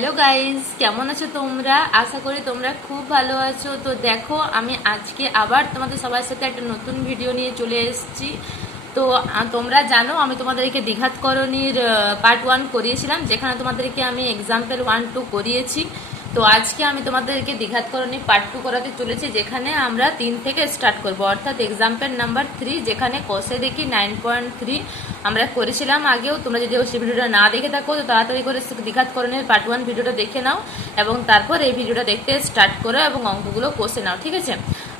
Hello guys, কেমন আছো তোমরা? আশা করি তোমরা খুব ভালো আছো। তো দেখো, আমি আজকে আবার তোমাদের সবার সাথে একটা নতুন ভিডিও নিয়ে চলে এসেছি। তো তোমরা জানো আমি তোমাদেরকে দ্বিঘাতকরণীর পার্ট 1 করিয়েছিলাম, যেখানে তোমাদেরকে আমি এক্সাম্পল 1-2 করিয়েছি। তো আজকে আমি তোমাদেরকে দ্বিঘাতকরণী পার্ট 2 করাতে চলেছি, যেখানে আমরা 3 থেকে স্টার্ট করব, অর্থাৎ এক্সাম্পল নাম্বার 3, যেখানে কষে দেখি 9.3 আমরা করেছিলাম আগেও। তোমরা যদি সেই ভিডিওটা না দেখে থাকো তো তাড়াতাড়ি করে দ্বিঘাতকরণের পার্ট 1 ভিডিওটা দেখে নাও এবং তারপর এই ভিডিওটা দেখতে স্টার্ট করো এবং অঙ্কগুলো কষে নাও, ঠিক আছে?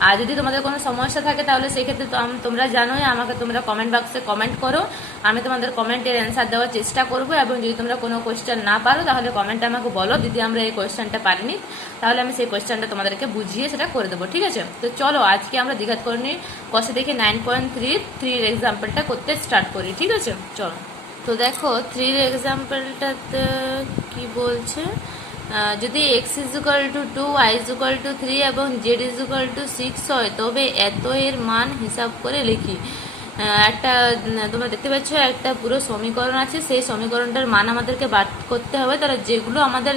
আর যদি তোমাদের কোনো সমস্যা থাকে তাহলে সেক্ষেত্রে তোমরা জানোই, আমাকে তোমরা কমেন্ট বক্সে কমেন্ট করো। আমি তোমাদের কমেন্টের অ্যান্সার দেওয়ার চেষ্টা করবো, এবং যদি তোমরা কোনো কোয়েশ্চেন না পারো তাহলে কমেন্টে আমাকে বলো, দিদি আমরা এই কোয়েশ্চেনটা পারিনি, তাহলে আমি সেই কোয়েশ্চেনটা তোমাদেরকে বুঝিয়ে সেটা করে দেবো, ঠিক আছে? তো চলো আজকে আমরা দ্বিঘাতকরণী কষে দেখি 9.3 এক্সাম্পলটা করতে স্টার্ট করি, ঠিক আছে? চলো। তো দেখো 3 এক্সাম্পলটাতে কি বলছে, যদি x = 2, y = 3 এবং z = 6 হয়, তবে এত এর মান হিসাব করে লিখি। একটা তোমরা দেখতে পাচ্ছ একটা পুরো সমীকরণ আছে, সেই সমীকরণটার মান আমাদেরকে বার করতে হবে। তাহলে যেগুলো আমাদের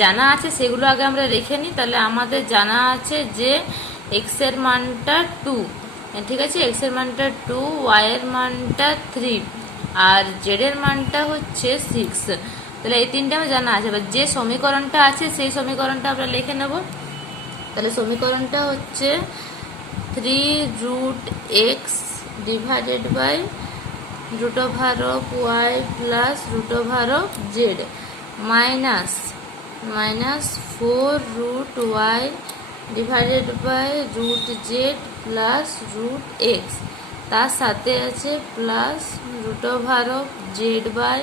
জানা আছে সেগুলো আগে আমরা লিখে নিই। তাহলে আমাদের জানা আছে যে x এর মানটা 2, ঠিক আছে, x এর মানটা 2, y এর মানটা 3 আর z এর মানটা হচ্ছে 6। তাহলে এই তিনটা আমার জানা আছে। এবার যে সমীকরণটা আছে সেই সমীকরণটা আমরা লিখে নেব। তাহলে সমীকরণটা হচ্ছে 3√x divided by √y plus √z minus 4√y divided by √z plus √x, তার সাথে আছে plus √z by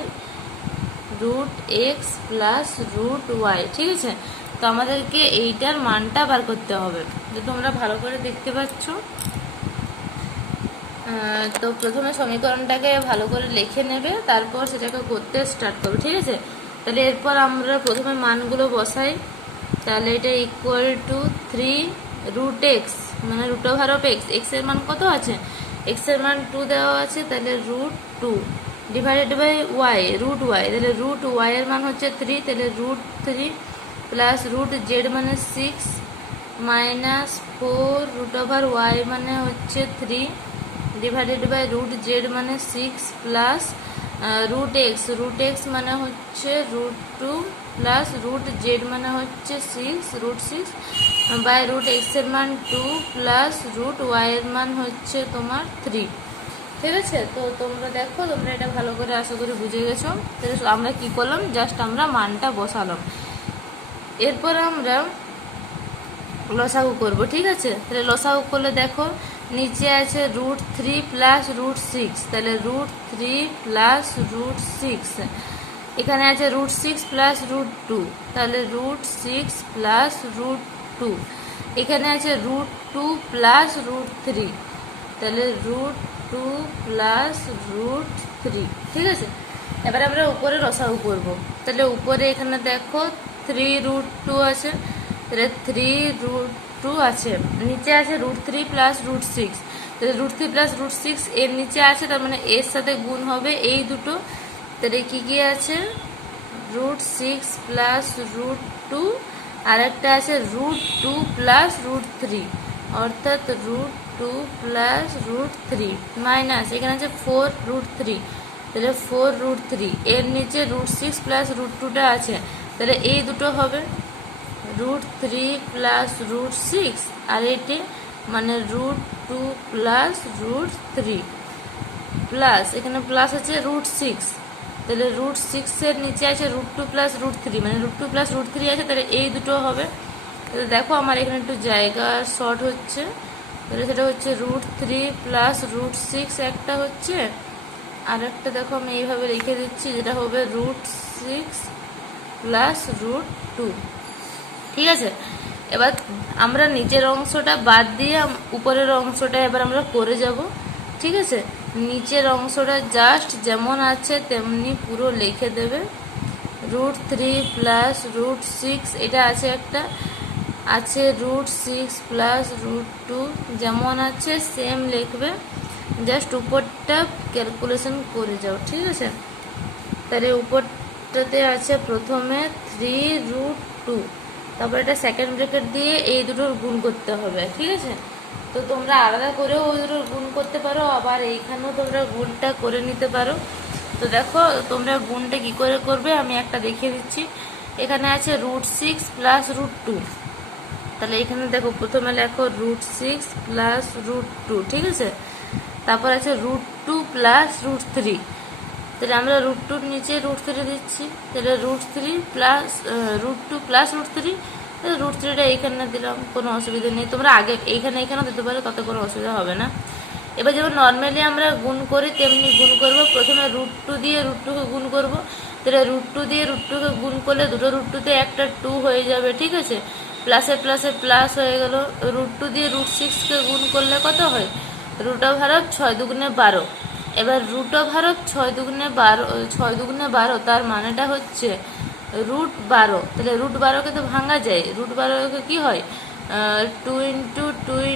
√x plus √y, ঠিক আছে? তো আমাদেরকে এইটার মানটা বার করতে হবে। তো তোমরা ভালো করে দেখতে পাচ্ছ। তো প্রথমে সমীকরণটাকে ভালো করে লিখে নেবে, তারপর সেটাকে করতে স্টার্ট করবে, ঠিক আছে? তাহলে এরপর আমরা প্রথমে মানগুলো বসাই। তাহলে এটা ইকুয়াল টু 3√x মানে √x, x এর মান কত আছে? x এর মান 2 দেওয়া আছে, তাহলে √2 ডিভাইডেড বাই y √y, তাহলে √y এর মান হচ্ছে 3, তাহলে √3 প্লাস √z মানে 6 মাইনাস 4√y মানে হচ্ছে 3 ডিভাইডেড বাই √z মানে 6 প্লাস √x মানে হচ্ছে √2 প্লাস √z মানে হচ্ছে 6 √6 বাই √x এর মান 2 প্লাস √y এর মান হচ্ছে তোমার 3, ঠিক আছে? তো তোমরা দেখো, তোমরা এটা ভালো করে আশা করি বুঝে গেছো। তাহলে আমরা কি করলাম, জাস্ট আমরা মানটা বসালাম। এরপর আমরা লসাগু করব, ঠিক আছে? তাহলে লসাগু করলে দেখো নিচে আছে √3 প্লাস √6, তাহলে √3 প্লাস √6, এখানে আছে √6 প্লাস √2, তাহলে √6 প্লাস √2, এখানে আছে √2 প্লাস √3, তাহলে √2 প্লাস √3, ঠিক আছে? এবার আমরা উপরে লসাগু করব। তাহলে উপরে এখানে দেখো 3√2 আছে, তাহলে 3√2 আছে, নিচে আছে √3 প্লাস √6, তাহলে √3 প্লাস √6 এর নিচে আছে, তার মানে এর সাথে গুণ হবে এই দুটো। তাহলে কি কি আছে, √6 প্লাস √2 আর একটা আছে √2 প্লাস √3, অর্থাৎ √2 প্লাস √3 মাইনাস এখানে আছে 4√3, তাহলে 4√3 এর নিচে √6 প্লাস √2টা আছে, তাহলে এই দুটো হবে √3 প্লাস √6 আর এটি মানে √2 প্লাস √3 প্লাস এখানে প্লাস আছে √6, তাহলে √6 এর নিচে আছে √2 প্লাস √3 মানে √2 প্লাস √3 আছে, তাহলে এই দুটো হবে। তাহলে দেখো আমার এখানে একটু জায়গা শর্ট হচ্ছে, তাহলে সেটা হচ্ছে √3 প্লাস √6 একটা হচ্ছে, আর একটা দেখো আমি এইভাবে লিখে দিচ্ছি, যেটা হবে √6 প্লাস √2, ঠিক আছে? এবার আমরা নিচের অংশটা বাদ দিয়ে উপরের অংশটা এবার আমরা করে যাব, ঠিক আছে? নিচের অংশটা জাস্ট যেমন আছে তেমনি পুরো লিখে দেবে। √3 প্লাস √6 এটা আছে, একটা আছে √6 প্লাস √2, যেমন আছে সেম লিখবে, জাস্ট উপরটা ক্যালকুলেশন করে যাও, ঠিক আছে? তাহলে উপর ফার্স্টটাতে আছে প্রথমে 3√2, তারপর এটা সেকেন্ড ব্র্যাকেট দিয়ে এই দুটোর গুণ করতে হবে, ঠিক আছে। তো তোমরা আলাদা করেও ওই দুটোর গুণ করতে পারো, আবার এইখানেও তোমরা গুণটা করে নিতে পারো। তো দেখো তোমরা গুণটা কি করে করবে আমি একটা দেখিয়ে দিচ্ছি। এখানে আছে √6 প্লাস √2, তাহলে এখানে দেখো প্রথমে লেখো √6 প্লাস √2, ঠিক আছে। তারপর আছে √2 প্লাস √3, তাহলে আমরা √2 নিচে √3 দিচ্ছি, তাহলে √3 প্লাস √2 প্লাস √3, √3টা এইখানে দিলাম, কোনো অসুবিধা নেই। তোমরা আগে এইখানেও দিতে পারো, তাতে কোনো অসুবিধা হবে না। এবার যেমন নর্মালি আমরা গুণ করি তেমনি গুণ করব। প্রথমে √2 দিয়ে √2কে গুণ করব, তাহলে √2 দিয়ে √2কে গুণ করলে দুটো √2তে একটা 2 হয়ে যাবে, ঠিক আছে। প্লাসে প্লাসে প্লাস হয়ে গেল। √2 দিয়ে √6কে গুণ করলে কত হয়? √6 দুগুণে 12। এবার √6 6 দুগুণে 12, তার মানেটা হচ্ছে √12। তাহলে √12কে তো ভাঙা যায়, √12কে কি হয় 2 × 2 ×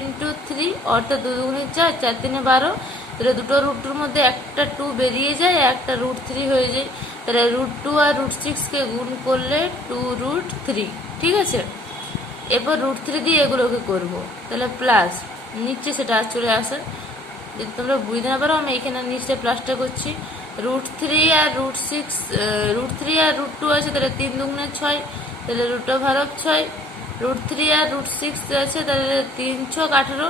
3, অর্থাৎ 2 দুগুণে 4, 4 3 12। তাহলে দুটো √2-র মধ্যে একটা 2 বেরিয়ে যায়, একটা √3 হয়ে যায়। তাহলে √2 আর √6কে গুণ করলে 2√3, ঠিক আছে। এরপর √3 দিয়ে এগুলোকে করব, তাহলে প্লাস নিচে সেটা চলে আসে। যদি তোমরা বুঝতে না পারো আমি এখানে নিচে প্লাসটা করছি। √3 আর √6 আর √2 আছে, তাহলে 3 দুগুণে 6, তাহলে √6। √3 আর √6 আছে, তাহলে 3 ছক 18,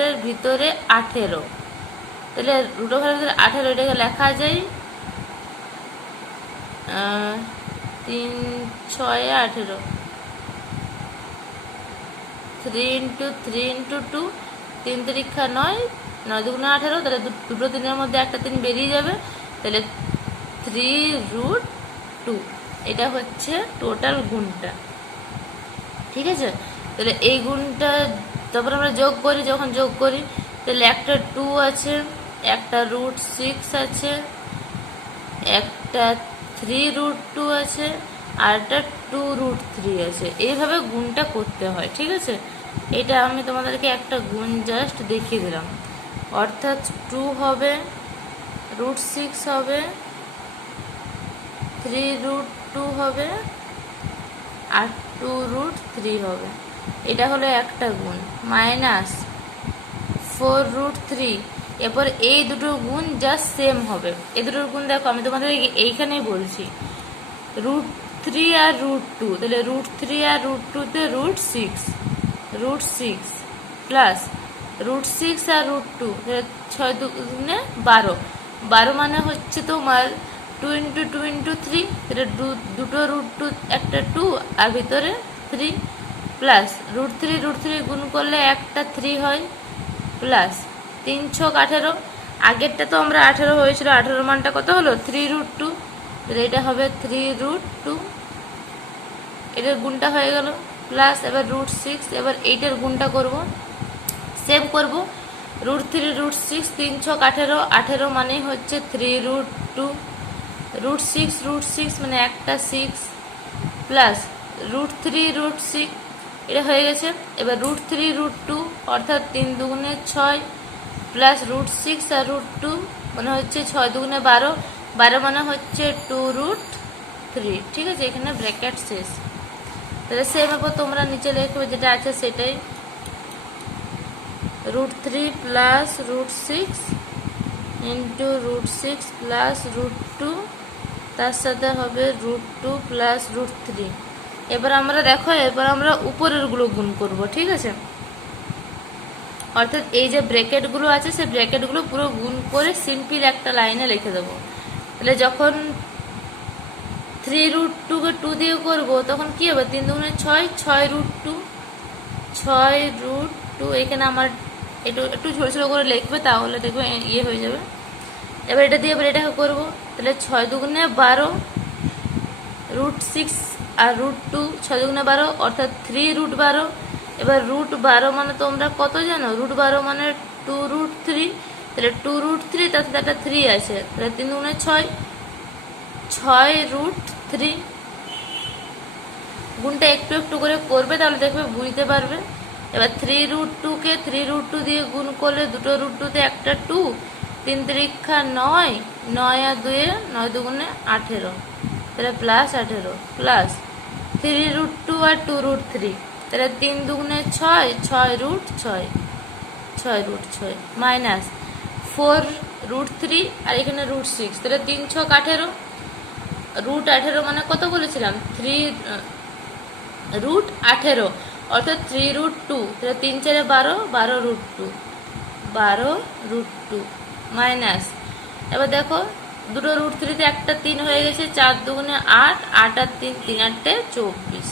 √এর ভিতরে 18, তাহলে √এর ভিতরে 18, এটাকে লেখা যায় 3 6 18, 3 × 3 × 2, 3 3 9, 9 দুগুণে 18, তাহলে দুটো 3-এর মধ্যে একটা 3 বেরিয়ে যাবে, তাহলে 3√2। এটা হচ্ছে টোটাল গুণটা, ঠিক আছে। তাহলে এই গুণটা তারপর আমরা যোগ করি, যখন যোগ করি তাহলে একটা 2 আছে, একটা √6 আছে, একটা 3√2 আছে, আর একটা 2√3 আছে। এইভাবে গুণটা করতে হয়, ঠিক আছে। এটা আমি তোমাদেরকে একটা গুণ জাস্ট দেখিয়ে দিলাম। অর্থাৎ 2 হবে, √6 হবে, 3√2 হবে, আর 2√3 হবে। এটা হলো একটা গুণ। মাইনাস 4√3, এরপর এই দুটো গুণ জাস্ট সেম হবে। এই দুটোর গুণ দেখো আমি তোমাদের এইখানেই বলছি, √3 আর √2, তাহলে √3 আর √2-তে √6 প্লাস √6 আর √2, তাহলে 6 দুগুণে 12, 12 মানে হচ্ছে তোমার 2 × 2 × 3, তাহলে দুটো √2 একটা 2 আর ভিতরে 3, প্লাস √3 গুণ করলে একটা 3 হয়, প্লাস 3 ছক 18, আগেরটা তো আমরা 18 হয়েছিল, 18 মানটা কত হলো 3√2, তাহলে এটা হবে 3√2, এটার গুণটা হয়ে গেল। প্লাস এবার √6, এবার এইটার গুণটা করব, সেভ করব। √3 √6, 3 ছক 18, 18 মানেই হচ্ছে 3√2, √6 মানে একটা 6, প্লাস √3 √6, এটা হয়ে গেছে। এবার √3 √2, অর্থাৎ 3 দুগুণে 6, প্লাস √6 আর √2 মানে হচ্ছে 6 দুগুণে 12, 12 মানে হচ্ছে 2√3, ঠিক আছে। এখানে ব্র্যাকেট শেষ। তাহলে সেম এরপর তোমরা নিচে লিখবে যেটা আছে সেটাই, √3 প্লাস √6 ইন্টু √6 প্লাস √2, তার সাথে হবে √2 প্লাস √3। এবার আমরা দেখো, এবার আমরা উপরের গুলো গুণ করব, ঠিক আছে। অর্থাৎ এই যে ব্র্যাকেটগুলো আছে সেই ব্র্যাকেটগুলো পুরো গুণ করে সিম্পল একটা লাইনে লিখে দেবো। তাহলে যখন 3√2-কে 2 দিয়ে করবো তখন কি হবে, 3 দুগুণে 6, 6√2, 6√2। এখানে আমার একটু ছোটো ছোটো করে লিখবে, তাহলে দেখবে ইয়ে হয়ে যাবে। এবার এটা দিয়ে এবার এটাকে করবো, তাহলে 6 দুগুণে 12, √6 আর √2, 6 দুগুণে 12 অর্থাৎ 3√12। এবার √12 মানে তোমরা কত জানো, √12 মানে 2√3, তাহলে 2√3 তার সাথে একটা 3 আছে, তাহলে 3 দুগুণে 6, 6√3। গুণটা একটু একটু করে করবে, তাহলে দেখবে বুঝতে পারবে। এবার 3√2-কে 3√2 দিয়ে গুণ করলে দুটো √2-তে একটা 2, 3 3 9, 9 আর 2, 9 দুগুণে 18, তাহলে প্লাস 18 প্লাস 3√2 আর 2√3, তাহলে 3 দুগুণে 6, 6√6, 6√6 মাইনাস 4√3 আর এখানে √6, তাহলে 3 6 18, √18 মানে কত বলেছিলাম 3√18 অর্থাৎ 3√2, তাহলে 3 4 12, 12√2, 12√2 মাইনাস, এবার দেখো দুটো √3 তে একটা 3 হয়ে গেছে, 4 দুগুণে 8, 8 আর 3, 3 8 24,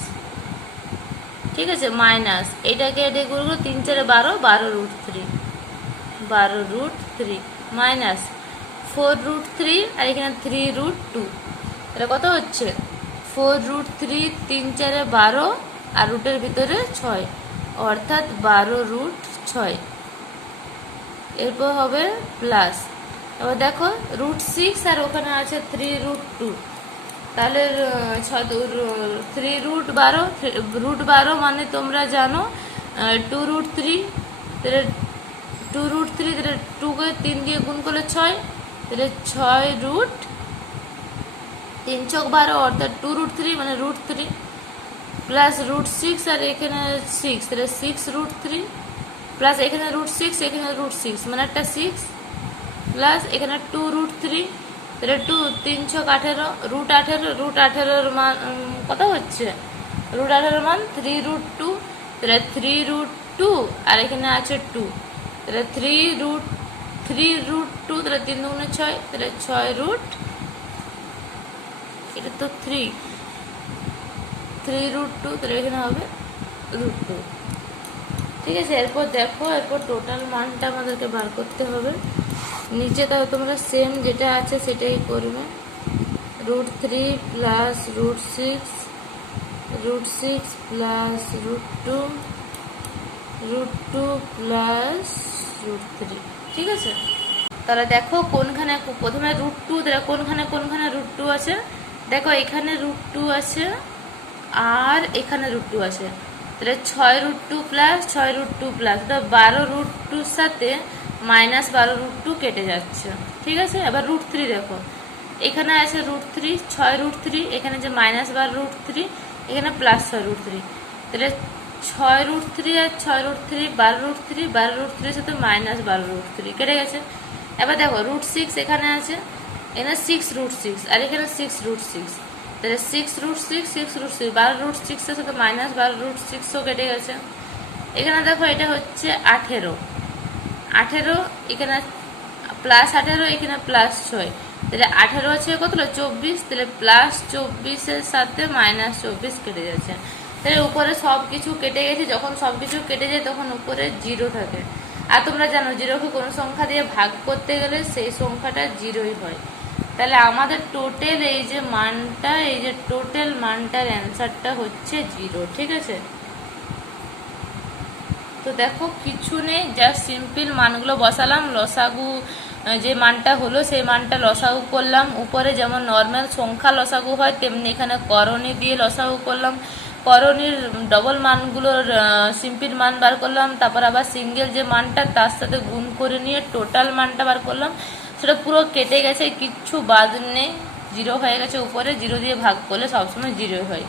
ঠিক আছে, মাইনাস এটাকে এটা করবো 3 4 12, 12√3, 12√3 মাইনাস 4√3 আর এখানে 3√2, তাহলে কত হচ্ছে 4√3, 3 4 12 আর রুটের ভিতরে 6 অর্থাৎ 12√6, এরপর হবে প্লাস, এবার দেখো √6 আর ওখানে আছে 3√2, তাহলে 3√12, √12 মানে তোমরা জানো 2√3, তাহলে 2√3, তাহলে 2 কে 3 দিয়ে গুণ করলে 6, তাহলে 6√3 ছক 12 অর্থাৎ 2√3 মানে √3 প্লাস √6 আর এখানে 6, তাহলে 6√3 প্লাস এখানে √6 এখানে √6 মানে একটা 6 প্লাস এখানে 2√3, তাহলে 2 3 ছক 18, √18 মান কত হচ্ছে √18 মান 3√2, তাহলে 3√2 আর এখানে আছে 2, তাহলে 3√2, তাহলে 3 দুগুণে 6, তাহলে 6 এটা তো 3√2, তাহলে এখানে হবে √2, ঠিক আছে। এরপর দেখো, এরপর টোটাল মানটা আমাদেরকে বার করতে হবে। নিচে তাও তোমরা সেম যেটা আছে সেটাই করবে, √3 প্লাস √6, √6 প্লাস √2, √2 প্লাস √3, ঠিক আছে। তাহলে দেখো কোনখানে প্রথমে √2, তাহলে কোনখানে √2 আছে, দেখো এখানে √2 আছে আর এখানে √2 আছে, তাহলে 6√2 প্লাস 6√2 প্লাস 12√2 সাথে মাইনাস 12√2 কেটে যাচ্ছে, ঠিক আছে। এবার √3 দেখো, এখানে আছে √3, 6√3, এখানে যে মাইনাস 12√3, এখানে প্লাস 6√3, তাহলে 6√3 আর 6√3 12√3, 12√3 সাথে মাইনাস 12√3 কেটে গেছে। এবার দেখো √6 এখানে আছে, এখানে 6√6 আর এখানে 6√6, তাহলে 6√6, 6√6, 12√6 এর সাথে মাইনাস 12√6ও কেটে গেছে। এখানে দেখো এটা হচ্ছে 18, এখানে প্লাস 18, এখানে প্লাস 6, তাহলে 18 আছে কত হলো 24, তাহলে প্লাস 24 এর সাথে মাইনাস 24 কেটে যাচ্ছে, তাহলে উপরে সব কিছু কেটে গেছে। যখন সব কিছু কেটে যায় তখন উপরে 0 থাকে, আর তোমরা জানো 0কে কোনো সংখ্যা দিয়ে ভাগ করতে গেলে সেই সংখ্যাটা 0ই হয়। তাহলে আমাদের টোটাল এই যে মানটা, এই যে টোটাল মানটার অ্যান্সারটা হচ্ছে 0, ঠিক আছে। তো দেখো কিছু নেই, জাস্ট সিম্পল মানগুলো বসালাম, লসাগু যে মানটা হলো সেই মানটা লসাগু করলাম। উপরে যেমন নর্মাল সংখ্যা লসাগু হয় তেমনি এখানে করণী দিয়ে লসাগু করলাম, করণীর ডবল মানগুলোর সিম্পল মান বার করলাম, তারপর আবার সিঙ্গেল যে মানটা তার সাথে গুণ করে নিয়ে টোটাল মানটা বার করলাম। সেটা পুরো কেটে গেছে, কিচ্ছু বাদ নেই, 0 হয়ে গেছে। উপরে 0 দিয়ে ভাগ করলে সবসময় 0 হয়।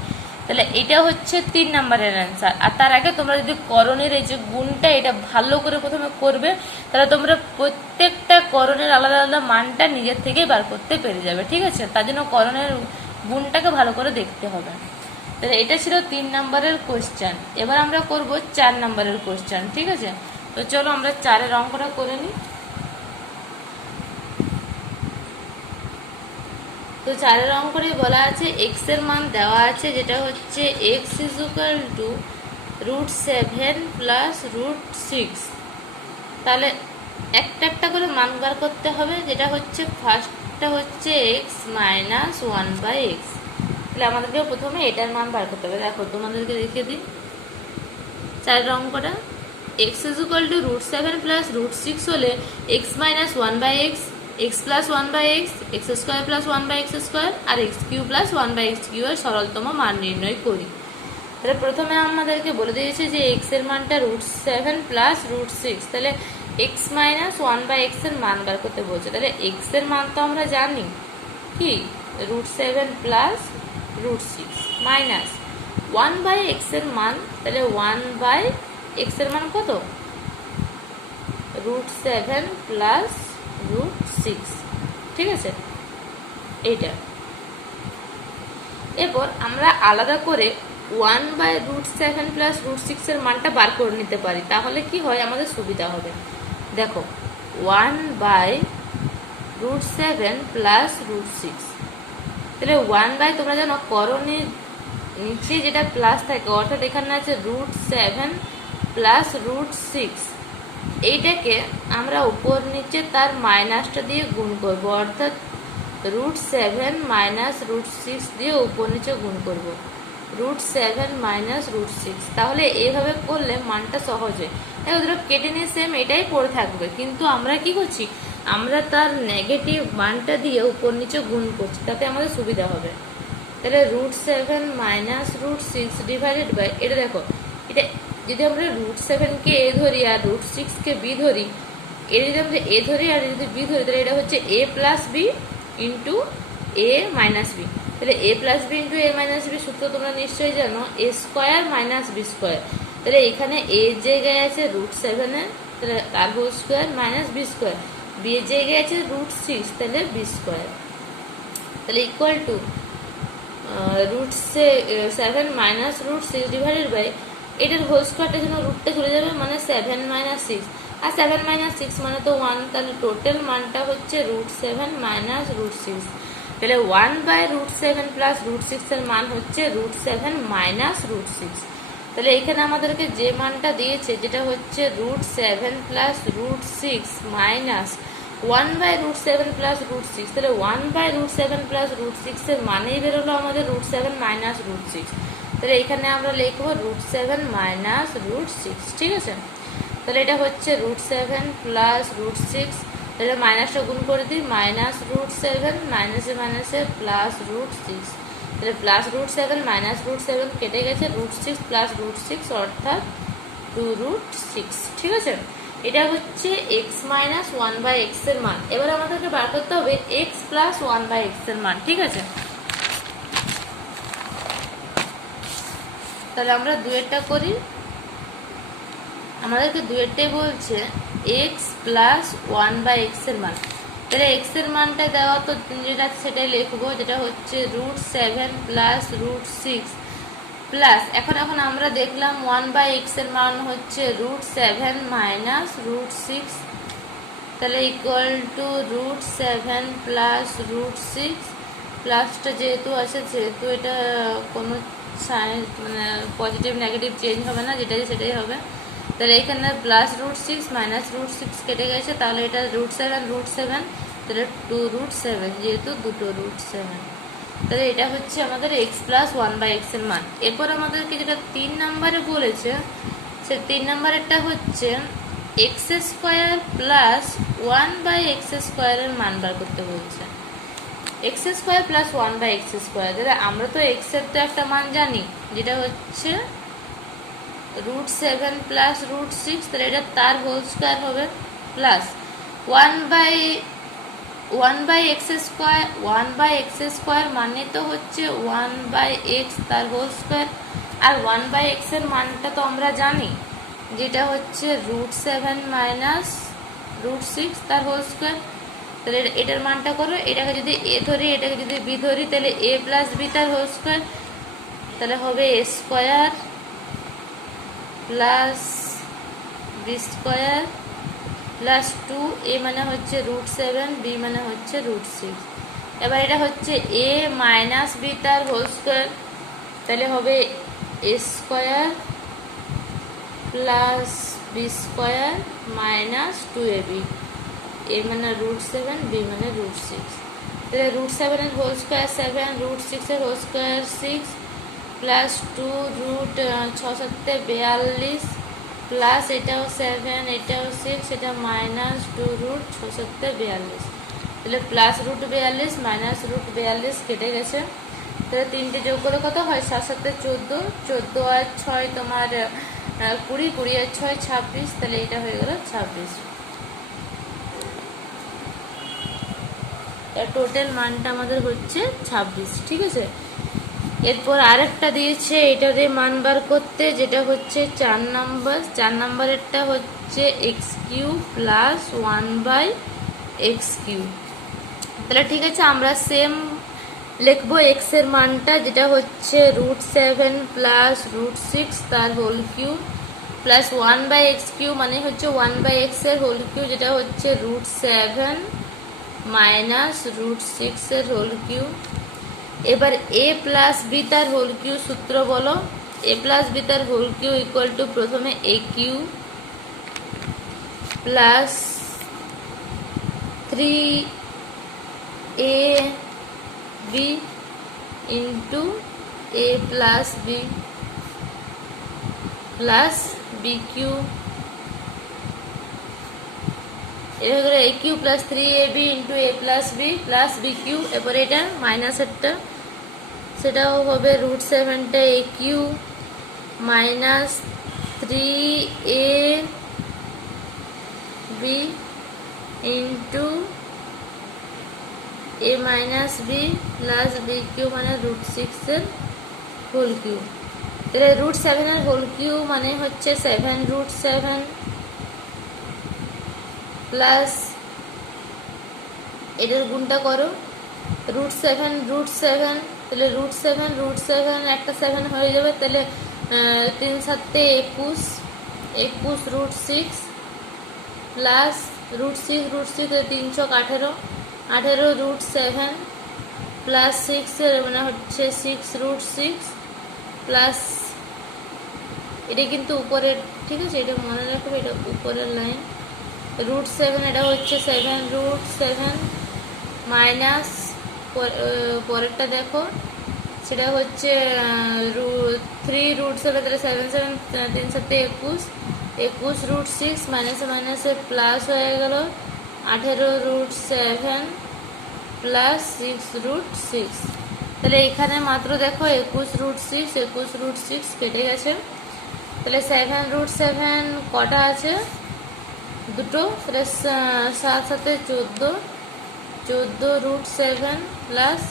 তাহলে এটা হচ্ছে 3 নম্বরের অ্যান্সার। আর তার আগে তোমরা যদি করণের এই যে গুণটা এটা ভালো করে প্রথমে করবে, তাহলে তোমরা প্রত্যেকটা করণের আলাদা আলাদা মানটা নিজের থেকেই বার করতে পেরে যাবে, ঠিক আছে। তার জন্য করণের গুণটাকে ভালো করে দেখতে হবে। তাহলে এটা ছিল 3 নম্বরের কোশ্চেন। এবার আমরা করব 4 নম্বরের কোশ্চেন, ঠিক আছে। তো চলো আমরা 4-এর অঙ্কটা করে নিই। তো 4-এর অঙ্করে বলা আছে এক্স এর মান দেওয়া আছে, যেটা হচ্ছে x is equal to √7 plus √6। তাহলে একটা একটা করে মান বার করতে হবে, যেটা হচ্ছে ফার্স্টটা হচ্ছে এক্স মাইনাস 1/x। তাহলে আমাদেরকে প্রথমে এটার মান বার করতে হবে। দেখো তোমাদেরকে লিখে দিই 4-এর অঙ্কটা, x is equal to √7 plus √6 হলে x minus 1/x, x plus 1/x, x square plus 1/x square আর x cube plus 1/x cube এর সরলতম মান নির্ণয় করি। তাহলে প্রথমে আমাদেরকে বলে দিয়েছে যে x এর মানটা √7 প্লাস √6, তাহলে x মাইনাস 1/x এর মান বার করতে বলছে। তাহলে x এর মান তো আমরা জানি কি √7 প্লাস √6 মাইনাস 1/x এর মান, তাহলে 1/x এর মান কত? √7 প্লাস √6, ঠিক আছে এইটা। এরপর আমরা আলাদা করে 1/√7 প্লাস √6 এর মানটা বার করে নিতে পারি, তাহলে কি হয় আমাদের সুবিধা হবে। দেখো 1/√7 প্লাস √6, তাহলে 1 তোমরা জানো করণের নিচে যেটা প্লাস থাকে, অর্থাৎ এখানে আছে √7 প্লাস √6, এইটাকে আমরা উপর নিচে তার মাইনাসটা দিয়ে গুণ করব, অর্থাৎ √7 মাইনাস √6 দিয়ে উপর নিচে গুণ করব, √7 মাইনাস √6। তাহলে এইভাবে করলে মানটা সহজে ধরো কেটে নিয়ে সেম এটাই পড়ে থাকবে, কিন্তু আমরা কি করছি, আমরা তার নেগেটিভ মানটা দিয়ে উপর নিচে গুণ করছি, তাতে আমাদের সুবিধা হবে। তাহলে √7 মাইনাস √6 ডিভাইডেড বাই, এটা দেখো, এটা যদি আমরা √7 কে এ ধরি আর √6 কে বি ধরি, এটা যদি আমরা এ ধরি আর যদি বি ধরি, তাহলে এটা হচ্ছে a plus B into A minus B. তাহলে a plus B into A minus B সূত্র তোমরা নিশ্চয়ই জানো, a square minus B square. তাহলে এখানে a জায়গায় আছে √7 এর, তাহলে তার whole square minus B square, B এর জায়গায় আছে √6, তাহলে বি স্কোয়ার, তাহলে equal to √7 minus √6 divided by, এটার হোল স্কোয়ারটা যেন রুটটা চলে যাবে, মানে 7 মাইনাস 6, আর 7 মাইনাস 6 মানে তো 1, তাহলে টোটাল মানটা হচ্ছে √7 মাইনাস √6। তাহলে 1/√7 প্লাস √6 এর মান হচ্ছে √7 মাইনাস √6। তাহলে এখানে আমাদেরকে যে মানটা দিয়েছে, যেটা হচ্ছে √7 প্লাস √6 মাইনাস 1/√7 প্লাস √6, তাহলে 1/√7 প্লাস √6 এর মানেই বেরোলো আমাদের √7 মাইনাস √6। তাহলে এখানে আমরা লিখবো √7 মাইনাস √6, ঠিক আছে। তাহলে এটা হচ্ছে √7 প্লাস √6, তাহলে মাইনাসটা গুণ করে দিই, মাইনাস √7 মাইনাসে মাইনাসে প্লাস √6, তাহলে প্লাস √7 মাইনাস √7 কেটে গেছে, √6 প্লাস √6 অর্থাৎ 2√6, ঠিক আছে। এটা হচ্ছে x মাইনাস 1/x এর মান। এবার আমাদেরকে বার করতে হবে x প্লাস 1/x এর মান, ঠিক আছে। তাহলে আমরা দুয়েরটা করি, আমাদেরকে দুয়েরটাই বলছে x প্লাস 1/x এর মান। তাহলে x এর মানটা দেওয়া তো যেটা সেটাই লিখবো, যেটা হচ্ছে √7 প্লাস √6 প্লাস, এখন আমরা দেখলাম 1/x এর মান হচ্ছে √7 মাইনাস √6, তাহলে ইকুয়াল টু √7 প্লাস √6, প্লাসটা যেহেতু আছে সেহেতু এটা কোনো সাইন মানে পজিটিভ নেগেটিভ চেঞ্জ হবে না, যেটাই সেটাই হবে। তাহলে এখানে প্লাস √6 মাইনাস √6 কেটে গেছে, তাহলে এটা √7 তাহলে 2√7, যেহেতু দুটো √7, তাহলে এটা হচ্ছে আমাদের x প্লাস 1/x এর মান। এরপর আমাদেরকে যেটা 3 নম্বরে বলেছে, সে 3 নম্বরেরটা হচ্ছে x square plus 1/x square এর মান বার করতে বলছে। x square plus 1/x square, তাহলে আমরা তো x এর তো একটা মান জানি, যেটা হচ্ছে √7 প্লাস √6, তাহলে এটা তার হোল স্কোয়ার হবে, plus 1/x square, 1/x square মানে তো হচ্ছে 1/x তার হোল স্কোয়ার, আর 1/x এর মানটা তো আমরা জানি, যেটা হচ্ছে √7 মাইনাস √6 তার হোল স্কোয়ার। তাহলে এটার মানটা করো, এটাকে যদি a ধরি এটাকে যদি b ধরি, তাহলে a প্লাস b তার হোল স্কোয়ার, তাহলে হবে a square plus b square plus 2, a মানে হচ্ছে √7, b মানে হচ্ছে √6। এবার এটা হচ্ছে a মাইনাস b তার হোল স্কোয়ার, তাহলে হবে a square plus b square minus 2ab, a মানে √7, b মানে √6। তাহলে √7 এর হোল স্কোয়ার 7, √6 এর হোল স্কোয়ার 6, প্লাস 2√6 প্লাস এটাও 7, এটাও 6, এটা মাইনাস 2√6 তাহলে প্লাস √42 মাইনাস √42 কেটে গেছে। তাহলে তিনটে যোগ করে কত হয়, 7 7 14, 14 আর 6 তোমার 20, 20 আর 6 26, তাহলে এটা হয়ে গেল 26। তার টোটাল মানটা আমাদের হচ্ছে 26, ঠিক আছে। এরপর আরেকটা দিয়েছে এটারে মান বার করতে, যেটা হচ্ছে 4 নাম্বার। 4 নাম্বারেরটা হচ্ছে x Q plus 1/x Q. তাহলে ঠিক আছে, আমরা সেম লিখবো এক্স এর মানটা, যেটা হচ্ছে √7 প্লাস √6 তার whole Q plus 1/x Q মানে হচ্ছে 1/x এর হোল কিউ, যেটা হচ্ছে √7 মাইনাস √6 এর হোল কিউ। এবার a প্লাস বি তার হোল কিউ সূত্র বলো। a প্লাস বি তার হোল কিউ ইকুয়াল টু প্রথমে a cube plus 3ab into a plus b plus b cube, এবার a cube plus 3ab into a plus b plus b cube. এবার এটা মাইনাসেরটা সেটাও হবে √7টা a cube minus 3ab into a minus b plus b cube মানে √6 এর whole Q. তাহলে √7 এর হোল কিউ মানে হচ্ছে 7√7 প্লাস এটার গুণটা করো √7 তাহলে √7 একটা 7 হয়ে যাবে, তাহলে 3 7 21 √6 প্লাস √6 318 18 √7 প্লাস 6 এর মানে হচ্ছে 6 প্লাস এটা কিন্তু উপরের, ঠিক আছে, এটা মনে রাখবে, এটা উপরের লাইন। √7 এটা হচ্ছে 7√7 মাইনাস পরেরটা দেখো, সেটা হচ্ছে 3√7 তাহলে 7 7 3 7 21 √6 মাইনাসে মাইনাসে প্লাস হয়ে গেল 18√7 প্লাস 6√6। তাহলে এখানে মাত্র দেখো 21√6 কেটে গেছে। তাহলে 7√7 কটা আছে, দুটো, তাহলে 7 7 14 প্লাস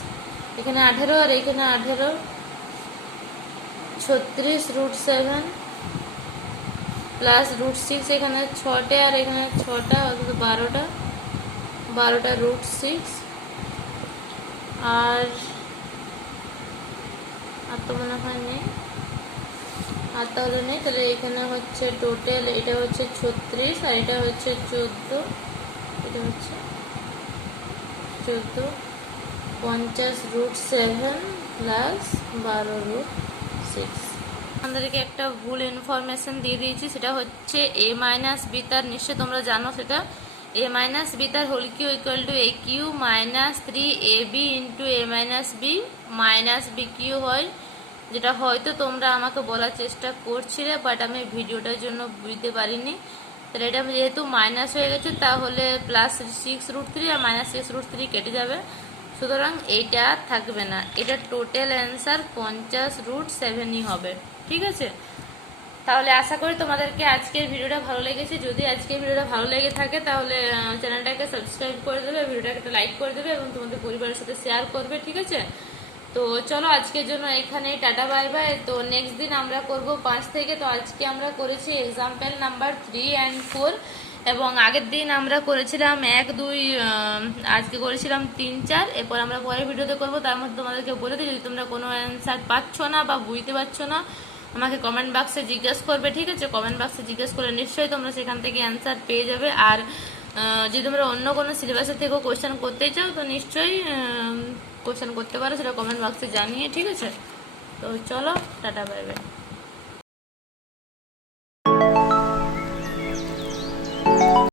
এখানে 18 আর এখানে 18 36√7 প্লাস √6 এখানে 6টে আর এখানে 6টা অর্থাৎ 12টা √6 আর তো মনে হয় নেই, আর তাহলে নেই। তাহলে এখানে হচ্ছে টোটাল এটা হচ্ছে 36 আর এটা হচ্ছে 14, এটা হচ্ছে 14 50√7 প্লাস 12√6। আমাদেরকে একটা ভুল ইনফরমেশন দিয়ে দিয়েছি, সেটা হচ্ছে a মাইনাস বি তার, নিশ্চয়ই তোমরা জানো সেটা, a মাইনাস বি তার whole cube equal to A cube minus 3ab into a minus B minus B cube হয়, যেটা হয়তো তোমরা আমাকে বলার চেষ্টা করছিলে, বাট আমি ভিডিওটার জন্য বুঝতে পারিনি। তাহলে এটা যেহেতু মাইনাস হয়ে গেছে, তাহলে প্লাস 6√3 আর মাইনাস 6√3 কেটে যাবে, সুতরাং এইটা থাকবে না। এটা টোটাল অ্যান্সার 50√7ই হবে, ঠিক আছে। তাহলে আশা করি তোমাদেরকে আজকের ভিডিওটা ভালো লেগেছে। যদি আজকের ভিডিওটা ভালো লেগে থাকে তাহলে চ্যানেলটাকে সাবস্ক্রাইব করে দেবে, ভিডিওটাকে একটা লাইক করে দেবে এবং তোমাদের পরিবারের সাথে শেয়ার করবে, ঠিক আছে। তো চলো আজকের জন্য এখানেই টাটা বাই বাই। তো নেক্সট দিন আমরা করব 5 থেকে। তো আজকে আমরা করেছি এক্সাম্পল নাম্বার 3 and 4 এবং আগের দিন আমরা করেছিলাম 1 2, আজকে করেছিলাম 3 4। এরপর আমরা পরের ভিডিওতে করব। তার মধ্যে তোমাদেরকে বলে দিই, যদি তোমরা কোনো অ্যান্সার পাচ্ছ না বা বুঝতে পারছো না আমাকে কমেন্ট বক্সে জিজ্ঞেস করবে, ঠিক আছে। কমেন্ট বক্সে জিজ্ঞেস করলে নিশ্চয়ই তোমরা সেখান থেকে অ্যান্সার পেয়ে যাবে। আর যদি তোমরা অন্য কোনো সিলেবাসের থেকেও কোয়েশ্চেন করতে চাও তো নিশ্চয়ই কোয়েশ্চেন করতে পারো, সেটা কমেন্ট বক্সে জানিয়ে, ঠিক আছে। তো চলো টাটা বাই বাই।